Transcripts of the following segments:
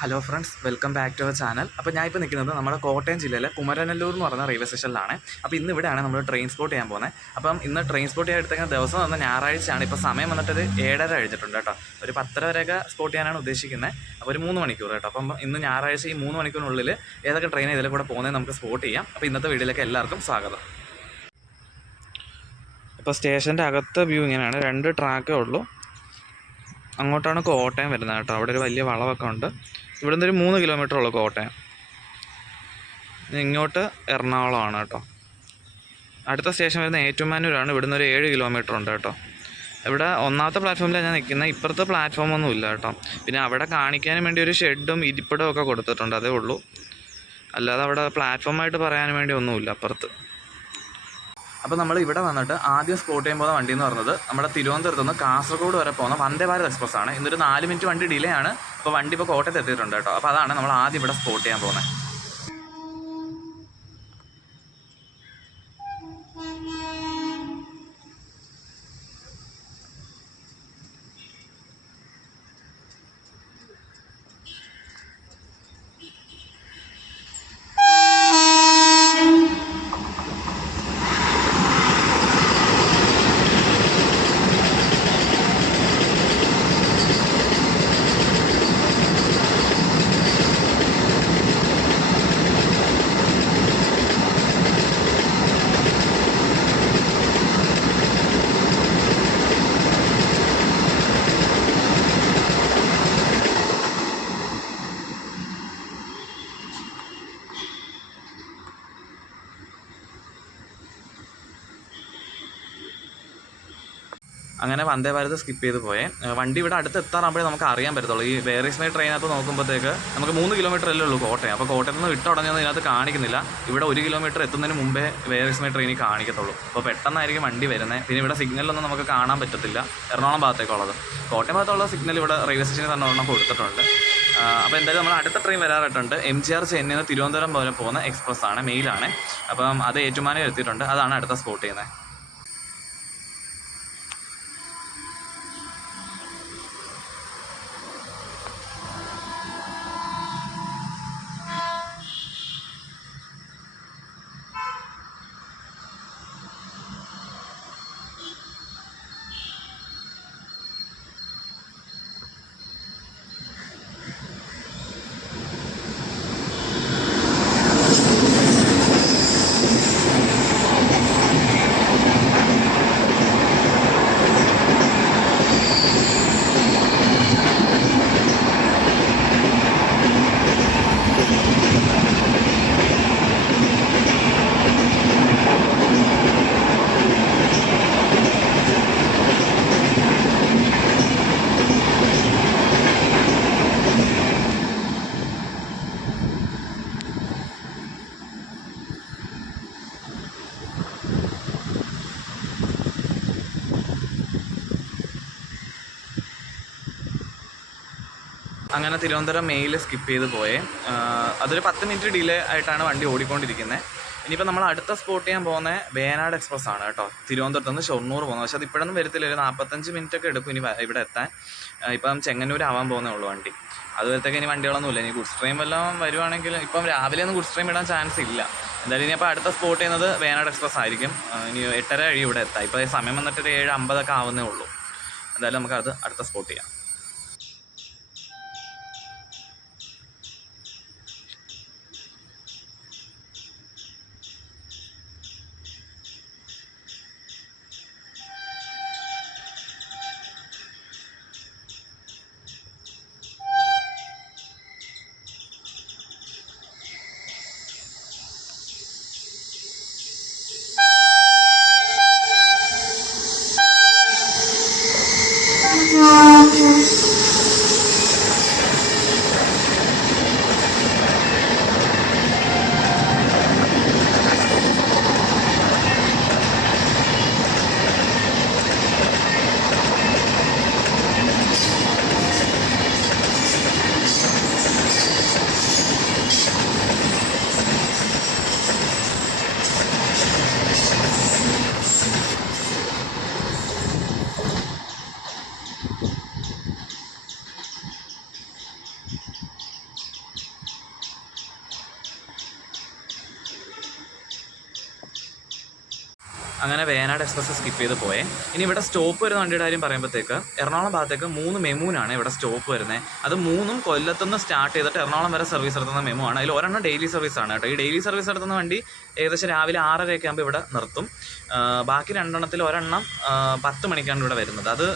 Hello friends, welcome back to our channel. അപ്പോൾ ഞാൻ ഇപ്പോൾ നിൽക്കുന്നത് നമ്മുടെ കോട്ടയം ജില്ലയിലെ കുമരനെല്ലൂർ എന്ന് പറയുന്ന റെയിൽവേ സ്റ്റേഷനിലാണ്. അപ്പോൾ ഇന്ന് ഇവിടെയാണ് നമ്മൾ ട്രെയിൻ സ്പോട്ട് ചെയ്യാൻ പോകുന്നത്. അപ്പം ഇന്ന് ട്രെയിൻ സ്പോട്ട് ചെയ്യാൻ എടുത്തേക്കുന്ന ദിവസം വന്ന ഞായറാഴ്ചയാണ്. ഇപ്പോൾ സമയം വന്നിട്ടൊരു 7:30 കഴിഞ്ഞിട്ടുണ്ട് കേട്ടോ. ഒരു 10:30 വരെയൊക്കെ സ്പോട്ട് ചെയ്യാനാണ് ഉദ്ദേശിക്കുന്നത്. അപ്പോൾ ഒരു 3 മണിക്കൂർ കേട്ടോ. അപ്പം ഇന്ന് ഞായറാഴ്ച ഈ 3 മണിക്കൂറിനുള്ളിൽ ഏതൊക്കെ ട്രെയിൻ ഇതിൽ കൂടെ പോകുന്നത് നമുക്ക് സ്പോട്ട് ചെയ്യാം. അപ്പോൾ ഇന്നത്തെ വീഡിയോയിലേക്ക് എല്ലാവർക്കും സ്വാഗതം. ഇപ്പോൾ സ്റ്റേഷൻ്റെ അകത്തെ വ്യൂ ഇങ്ങനെയാണ്. 2 ട്രാക്കേ ഉള്ളൂ. അങ്ങോട്ടാണ് കോട്ടയം വരുന്നത് കേട്ടോ. അവിടെ ഒരു വലിയ വളവൊക്കെ ഉണ്ട്. ഇവിടുന്ന് ഒരു 3 കിലോമീറ്റർ ഉള്ളൂ കോട്ടയം. ഇങ്ങോട്ട് എറണാകുളമാണ് കേട്ടോ. അടുത്ത സ്റ്റേഷൻ വരുന്നത് ഏറ്റുമാനൂരാണ്. ഇവിടുന്ന് ഒരു 7 കിലോമീറ്റർ ഉണ്ട് കേട്ടോ. ഇവിടെ ഒന്നാമത്തെ പ്ലാറ്റ്ഫോമിലാണ് ഞാൻ നിൽക്കുന്നത്. ഇപ്പുറത്തെ പ്ലാറ്റ്ഫോമൊന്നും ഇല്ല കേട്ടോ. പിന്നെ അവിടെ കാണിക്കാനും വേണ്ടി ഒരു ഷെഡും ഇരിപ്പിടവും ഒക്കെ കൊടുത്തിട്ടുണ്ട്, അതേ ഉള്ളൂ. അല്ലാതെ അവിടെ പ്ലാറ്റ്ഫോമായിട്ട് പറയാനും വേണ്ടി ഒന്നുമില്ല അപ്പുറത്ത്. അപ്പോൾ നമ്മൾ ഇവിടെ വന്നിട്ട് ആദ്യം സ്പോട്ട് ചെയ്യാൻ പോകുന്ന വണ്ടി എന്ന് പറയുന്നത് നമ്മുടെ തിരുവനന്തപുരത്ത് നിന്ന് കാസർഗോഡ് വരെ പോകുന്ന വന്ദേ ഭാരത് എക്സ്പ്രസ് ആണ്. ഇന്നൊരു 4 മിനിറ്റ് വണ്ടി ഡിലേ ആണ്. അപ്പോൾ വണ്ടി ഇപ്പോൾ കോട്ടയത്ത് എത്തിയിട്ടുണ്ട് കേട്ടോ. അപ്പോൾ അതാണ് നമ്മൾ ആദ്യം ഇവിടെ സ്പോട്ട് ചെയ്യാൻ പോകുന്നത്. അങ്ങനെ വന്ദേ ഭാരത് സ്കിപ്പ് ചെയ്ത് പോയേ. വണ്ടി ഇവിടെ അടുത്ത് എത്താറാകുമ്പോഴേ നമുക്ക് അറിയാൻ പറ്റത്തുള്ളൂ. ഈ വേറീസ് മൈ ട്രെയിനകത്ത് നോക്കുമ്പോഴത്തേക്ക് നമുക്ക് 3 കിലോമീറ്റർ അല്ലേ ഉള്ളൂ കോട്ടയം. അപ്പോൾ കോട്ടയത്ത് നിന്ന് വിട്ടുടഞ്ഞൊന്നും ഇതിനകത്ത് കാണിക്കുന്നില്ല. ഇവിടെ 1 കിലോമീറ്റർ എത്തുന്നതിന് മുമ്പേ വേറീസ് മൈ ട്രെയിനിൽ കാണിക്കത്തുള്ളൂ. അപ്പോൾ പെട്ടെന്നായിരിക്കും വണ്ടി വരുന്നത്. പിന്നെ ഇവിടെ സിഗ്നലൊന്നും നമുക്ക് കാണാൻ പറ്റത്തില്ല. എറണാകുളം ഭാഗത്തേക്കുള്ളത്. കോട്ടയം ഭാഗത്തുള്ള സിഗ്നൽ ഇവിടെ റെയിൽവേ സ്റ്റേഷനിൽ തന്നെ ഒരെണ്ണം കൊടുത്തിട്ടുണ്ട്. അപ്പോൾ എന്തായാലും നമ്മൾ അടുത്ത ട്രെയിൻ വരാറായിട്ടുണ്ട്. MGR ചെന്നൈയിൽ നിന്ന് തിരുവനന്തപുരം പോലെ പോകുന്ന എക്സ്പ്രസ് ആണ്, മെയിലാണ്. അപ്പം അത് ഏറ്റുമാനൂർ എത്തിയിട്ടുണ്ട്. അതാണ് അടുത്ത സ്പോട്ട് ചെയ്യുന്നത്. അങ്ങനെ തിരുവനന്തപുരം മെയിൽ സ്കിപ്പ് ചെയ്ത് പോയേ. അതൊരു 10 മിനിറ്റ് ഡിലേ ആയിട്ടാണ് വണ്ടി ഓടിക്കൊണ്ടിരിക്കുന്നത്. ഇനിയിപ്പോൾ നമ്മൾ അടുത്ത സ്പോട്ട് ചെയ്യാൻ പോകുന്നത് വേനാട് എക്സ്പ്രസ് ആണ് കേട്ടോ. തിരുവനന്തപുരത്ത് നിന്ന് ഷൊർണൂർ പോകുന്നത്. പക്ഷേ അത് ഇപ്പോഴൊന്നും വരത്തില്ല. ഒരു 45 മിനിറ്റ് ഒക്കെ എടുക്കും ഇനി ഇവിടെ എത്താൻ. ഇപ്പം ചെങ്ങന്നൂർ ആവാൻ പോകുന്നേ ഉള്ളൂ വണ്ടി. അതുവരത്തേക്ക് ഇനി വണ്ടികളൊന്നുമില്ല. ഇനി ഗുഡ്സ് ട്രെയിൻ വല്ലതും വരുവാണെങ്കിൽ ഇപ്പം രാവിലെ ഒന്നും ഗുഡ്സ് ട്രെയിൻ ഇടാൻ ചാൻസ് ഇല്ല. എന്തായാലും ഇനി അപ്പോൾ അടുത്ത സ്പോട്ട് ചെയ്യുന്നത് വേനാട് എക്സ്പ്രസ് ആയിരിക്കും. ഇനി 8:30 കഴിയും ഇവിടെ എത്താം. ഇപ്പോൾ സമയം വന്നിട്ട് 7:50 ഒക്കെ ആവുന്നേ ഉള്ളൂ. എന്തായാലും നമുക്ക് അത് അടുത്ത സ്പോട്ട് ചെയ്യാം. അങ്ങനെ വേനാട് എക്സ്പ്രസ് സ്കിപ്പ് ചെയ്ത് പോയേ. ഇനി ഇവിടെ സ്റ്റോപ്പ് വരുന്ന വണ്ടിയുടെ കാര്യം പറയുമ്പോഴത്തേക്ക് എറണാകുളം ഭാഗത്തേക്ക് 3 മെമുവിനാണ് ഇവിടെ സ്റ്റോപ്പ് വരുന്നത്. അത് 3ഉം കൊല്ലത്തുനിന്ന് സ്റ്റാർട്ട് ചെയ്തിട്ട് എറണാകുളം വരെ സർവീസ് നടത്തുന്ന മെമു ആണ്. അതിൽ ഒരെണ്ണം ഡെയിലി സർവീസാണ് കേട്ടോ. ഈ ഡെയിലി സർവീസ് നടത്തുന്ന വണ്ടി ഏകദേശം രാവിലെ 6:30 ആകുമ്പോൾ ഇവിടെ നിർത്തും. ബാക്കി 2 ഒരെണ്ണം 10 മണിക്കാണ് ഇവിടെ വരുന്നത്. അത്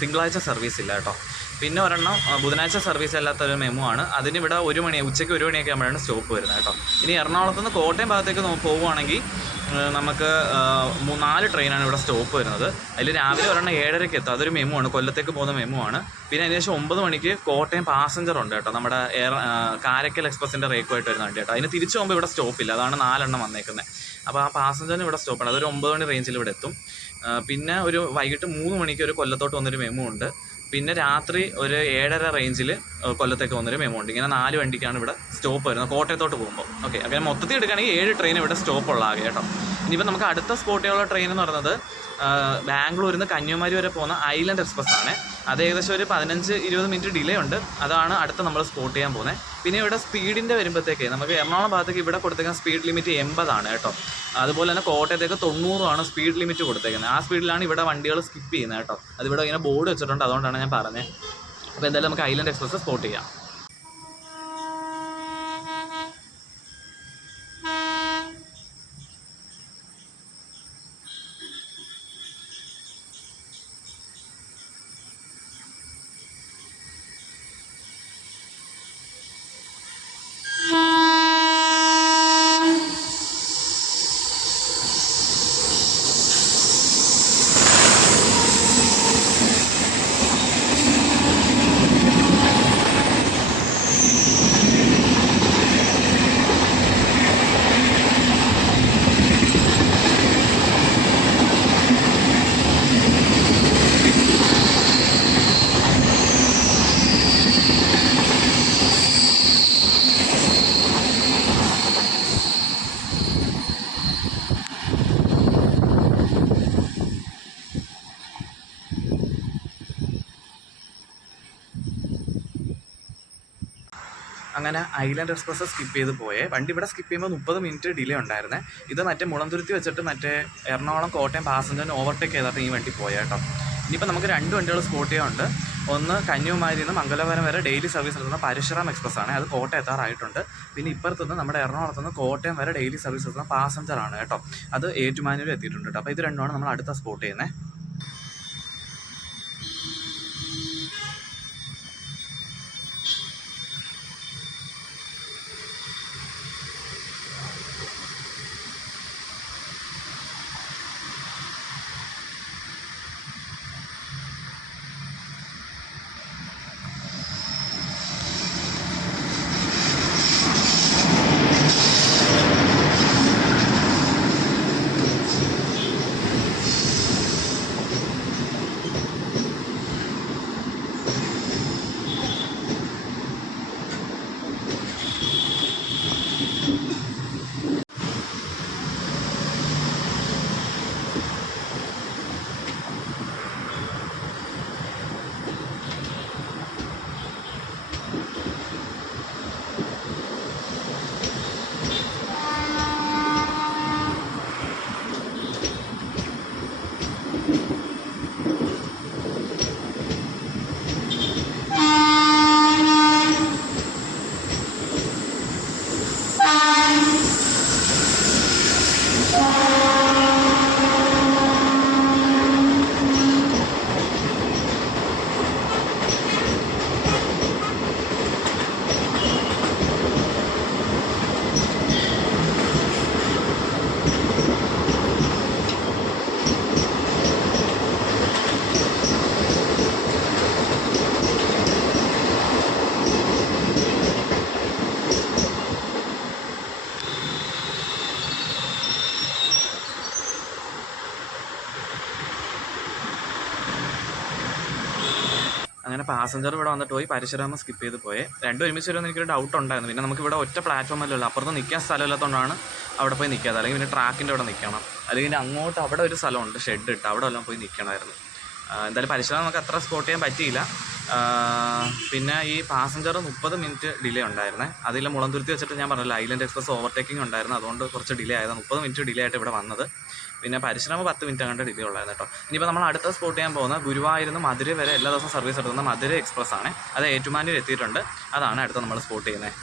തിങ്കളാഴ്ച സർവീസ് ഇല്ല കേട്ടോ. പിന്നെ ഒരെണ്ണം ബുധനാഴ്ച സർവീസ് അല്ലാത്തൊരു മെമു ആണ്. അതിനിവിടെ ഉച്ചയ്ക്ക് 1 മണിയൊക്കെ ആകുമ്പോഴാണ് സ്റ്റോപ്പ് വരുന്നത് കേട്ടോ. ഇനി എറണാകുളത്ത് നിന്ന് കോട്ടയം ഭാഗത്തേക്ക് പോവുകയാണെങ്കിൽ നമുക്ക് 4 ട്രെയിനാണ് ഇവിടെ സ്റ്റോപ്പ് വരുന്നത്. അതിൽ രാവിലെ ഒരെണ്ണം 7:30 എത്തും. അതൊരു മെമു ആണ്, കൊല്ലത്തേക്ക് പോകുന്ന മെമു ആണ്. പിന്നെ അതിനുശേഷം 9 മണിക്ക് കോട്ടയം പാസഞ്ചർ ഉണ്ട് കേട്ടോ. നമ്മുടെ കാരക്കൽ എക്സ്പ്രസിൻ്റെ റേക്കുമായിട്ട് വരുന്ന വണ്ടി കേട്ടോ. അതിന് തിരിച്ചു പോകുമ്പോൾ ഇവിടെ സ്റ്റോപ്പില്ല. അതാണ് 4 വന്നേക്കുന്നത്. അപ്പോൾ ആ പാസഞ്ചറിന് ഇവിടെ സ്റ്റോപ്പാണ്. അതൊരു 9 മണി റേഞ്ചിൽ ഇവിടെ എത്തും. പിന്നെ ഒരു വൈകിട്ട് 3 മണിക്ക് ഒരു കൊല്ലത്തോട്ട് വന്നൊരു മെമു ഉണ്ട്. പിന്നെ രാത്രി ഒരു 7:30 റേഞ്ചിൽ കൊല്ലത്തേക്ക് വന്നൊരു മെമു ഉണ്ട്. ഇങ്ങനെ 4 വണ്ടിക്കാണ് ഇവിടെ സ്റ്റോപ്പ് വരുന്നത് കോട്ടയത്തോട്ട് പോകുമ്പോൾ. ഓക്കെ, അങ്ങനെ മൊത്തത്തിൽ എടുക്കുകയാണെങ്കിൽ 7 ട്രെയിൻ ഇവിടെ സ്റ്റോപ്പുള്ള ആകെ കേട്ടോ. ഇനിയിപ്പോൾ നമുക്ക് അടുത്ത സ്പോട്ടിലുള്ള ട്രെയിൻ എന്ന് പറയുന്നത് ബാംഗ്ലൂരിൽ നിന്ന് കന്യാകുമാരി വരെ പോകുന്ന ഐലൻഡ് എക്സ്പ്രസ് ആണ്. അത് ഏകദേശം ഒരു 15-20 മിനിറ്റ് ഡിലേ ഉണ്ട്. അതാണ് അടുത്ത നമ്മൾ സ്പോട്ട് ചെയ്യാൻ പോകുന്നത്. പിന്നെ ഇവിടെ സ്പീഡിൻ്റെ വരുമ്പോഴത്തേക്ക് നമുക്ക് എറണാകുളം ഭാഗത്തേക്ക് ഇവിടെ കൊടുത്തേക്കുന്ന സ്പീഡ് ലിമിറ്റ് 80 ആണ് കേട്ടോ. അതുപോലെ തന്നെ കോട്ടയത്തേക്ക് 90 സ്പീഡ് ലിമിറ്റ് കൊടുത്തേക്കുന്നത്. ആ സ്പീഡിലാണ് ഇവിടെ വണ്ടികൾ സ്കിപ്പ് ചെയ്യുന്നത് കേട്ടോ. അതിവിടെ ഇങ്ങനെ ബോർഡ് വെച്ചിട്ടുണ്ട്, അതുകൊണ്ടാണ് ഞാൻ പറഞ്ഞത്. അപ്പോൾ എന്തായാലും നമുക്ക് ഐലൻഡ് എക്സ്പ്രസ് സ്പോട്ട് ചെയ്യാം. അങ്ങനെ ഐലൻഡ് എക്സ്പ്രസ് സ്കിപ്പ് ചെയ്ത് പോയേ. വണ്ടി ഇവിടെ സ്കിപ്പ് ചെയ്യുമ്പോൾ 30 മിനിറ്റ് ഡിലേ ഉണ്ടായിരുന്നേ. ഇത് മറ്റേ മുളന്തുരുത്തി വെച്ചിട്ട് മറ്റേ എറണാകുളം കോട്ടയം പാസഞ്ചറിന് ഓവർടേക്ക് ചെയ്തിട്ട് ഈ വണ്ടി പോയ കേട്ടോ. ഇനിയിപ്പോൾ നമുക്ക് 2 വണ്ടികൾ സ്പോട്ട് ചെയ്യാനുണ്ട്. ഒന്ന് കന്യാകുമാരിയിൽ നിന്ന് മംഗലപുരം വരെ ഡെയിലി സർവീസ് നടത്തുന്ന പരശുറാം എക്സ്പ്രസ് ആണ്. അത് കോട്ടയം എത്താറായിട്ടുണ്ട്. പിന്നെ ഇപ്പുറത്തുനിന്ന് നമ്മുടെ എറണാകുളത്തുനിന്ന് കോട്ടയം വരെ ഡെയിലി സർവീസ് നടത്തുന്ന പാസഞ്ചറാണ് കേട്ടോ. അത് ഏറ്റുമാനൂർ എത്തിയിട്ടുണ്ട് കേട്ടോ. അപ്പോൾ ഇത് രണ്ടുമാണ് നമ്മൾ അടുത്ത സ്പോട്ട് ചെയ്യുന്നത്. അങ്ങനെ പാസഞ്ചർ ഇവിടെ വന്നിട്ട് പോയി പരശുരാമ സ്കിപ്പ് ചെയ്ത് പോയേ. രണ്ടും ഒരുമിച്ച് വരുമെന്ന് എനിക്കൊരു ഡൗട്ട് ഉണ്ടായിരുന്നു. പിന്നെ നമുക്കിവിടെ ഒറ്റ പ്ലാറ്റ്ഫോമല്ലല്ലോ, അപ്പുറത്ത് നിൽക്കാൻ സ്ഥലമില്ലാത്തതുകൊണ്ടാണ് അവിടെ പോയി നിൽക്കാതെ. അല്ലെങ്കിൽ പിന്നെ ട്രാക്കിൻ്റെ അവിടെ നിൽക്കണം, അല്ലെങ്കിൽ അങ്ങോട്ട് അവിടെ ഒരു സ്ഥലമുണ്ട് ഷെഡ് ഇട്ട്, അവിടെ എല്ലാം പോയി നിൽക്കണമായിരുന്നു. എന്തായാലും പരശുരാമ നമുക്ക് അത്ര സ്പോട്ട് ചെയ്യാൻ പറ്റിയില്ല. പിന്നെ ഈ പാസഞ്ചർ 30 മിനിറ്റ് ഡിലേ ഉണ്ടായിരുന്നേ. അതിൽ മുളന്തുരുത്തി വെച്ചിട്ട് ഞാൻ പറഞ്ഞല്ലോ ഐലൻഡ് എക്സ്പ്രസ് ഓവർടേക്കിംഗ് ഉണ്ടായിരുന്നു, അതുകൊണ്ട് കുറച്ച് ഡിലേ ആയതാണ്. 30 മിനിറ്റ് ഡിലേ ആയിട്ട് ഇവിടെ വന്നത്. പിന്നെ പരിശ്രമം 10 മിനിറ്റ് അങ്ങോട്ട് ഡിലേ ഉള്ളായിരുന്നു കേട്ടോ. ഇനിയിപ്പോൾ നമ്മൾ അടുത്ത സ്പോട്ട് ചെയ്യാൻ പോകുന്നത് ഗുരുവായൂരിൽ മധുര വരെ എല്ലാ ദിവസവും സർവീസ് എടുക്കുന്ന മധുര എക്സ്പ്രസ് ആണ്. അത് ഏറ്റുമാനൂർ എത്തിയിട്ടുണ്ട്. അതാണ് അടുത്ത നമ്മൾ സ്പോട്ട് ചെയ്യുന്നത്.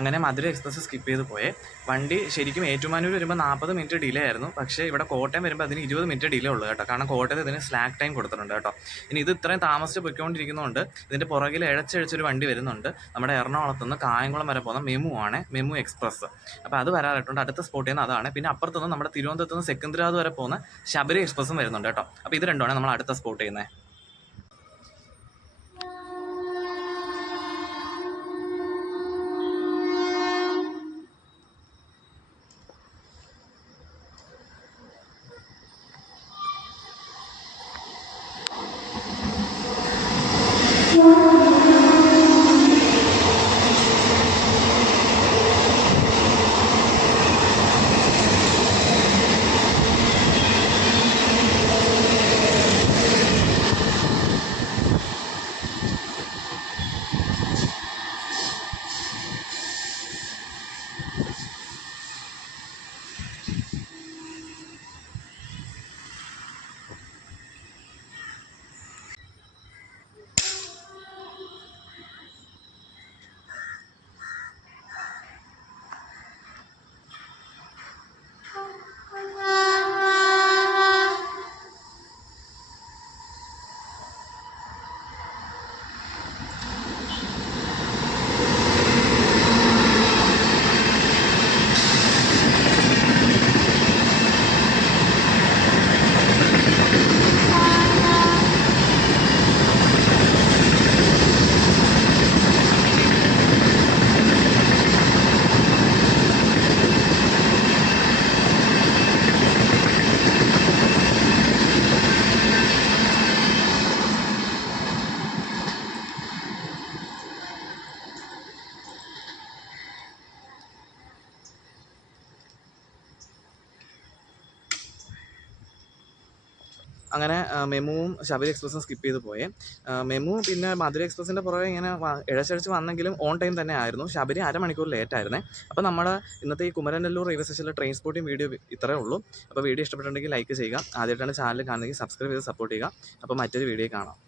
അങ്ങനെ മധുര എക്സ്പ്രസ് സ്കിപ്പ് ചെയ്ത് പോയേ. വണ്ടി ശരിക്കും ഏറ്റുമാനൂർ വരുമ്പോൾ 40 മിനിറ്റ് ഡിലേ ആയിരുന്നു. പക്ഷേ ഇവിടെ കോട്ടയം വരുമ്പോൾ അതിന് 20 മിനിറ്റ് ഡിലേ ഉള്ളൂ കേട്ടോ. കാരണം കോട്ടയത്ത് ഇതിന് സ്ലാക്ക് ടൈം കൊടുത്തിട്ടുണ്ട് കേട്ടോ. ഇനി ഇത് ഇത്രയും താമസിച്ച് പൊയ്ക്കൊണ്ടിരിക്കുന്നതുകൊണ്ട് ഇതിൻ്റെ പുറകിൽ ഇഴച്ചൊരു വണ്ടി വരുന്നുണ്ട്. നമ്മുടെ എറണാകുളത്ത് നിന്ന് കായംകുളം വരെ പോകുന്ന മെമു ആണ്, മെമു എക്സ്പ്രസ്. അപ്പോൾ അത് വരാറായിട്ടുണ്ട്. അടുത്ത സ്പോട്ട് ചെയ്യുന്ന അതാണ്. പിന്നെ അപ്പുറത്തുനിന്ന് നമ്മുടെ തിരുവനന്തപുരത്ത് നിന്ന് സെക്കന്ദരാബാദ് വരെ പോകുന്ന ശബരി എക്സ്പ്രസും വരുന്നുണ്ട് കേട്ടോ. അപ്പോൾ ഇത് രണ്ടുമാണ് നമ്മൾ അടുത്ത സ്പോട്ട് ചെയ്യുന്നത്. അങ്ങനെ മെമുവും ശബരി എക്സ്പ്രസും സ്കിപ്പ് ചെയ്ത് പോയേ. മെമു പിന്നെ മധുര എക്സ്പ്രസിൻ്റെ പുറകെ ഇങ്ങനെ ഇഴച്ചടിച്ച് വന്നെങ്കിലും ഓൺ ടൈം തന്നെ ആയിരുന്നു. ശബരി അരമണിക്കൂർ ലേറ്റ് ആയിരുന്നേ. അപ്പോൾ നമ്മുടെ ഇന്നത്തെ ഈ കുമരനെല്ലൂർ റെയിൽവേ സ്റ്റേഷനിലെ ട്രെയിൻ സ്പോട്ടിംഗ് വീഡിയോ ഇത്രയേ ഉള്ളൂ. അപ്പോൾ വീഡിയോ ഇഷ്ടപ്പെട്ടിട്ടുണ്ടെങ്കിൽ ലൈക്ക് ചെയ്യുക. ആദ്യമായിട്ടാണ് ചാനൽ കാണുന്നെങ്കിൽ സബ്സ്ക്രൈബ് ചെയ്ത് സപ്പോർട്ട് ചെയ്യുക. അപ്പോൾ മറ്റൊരു വീഡിയോ കാണാം.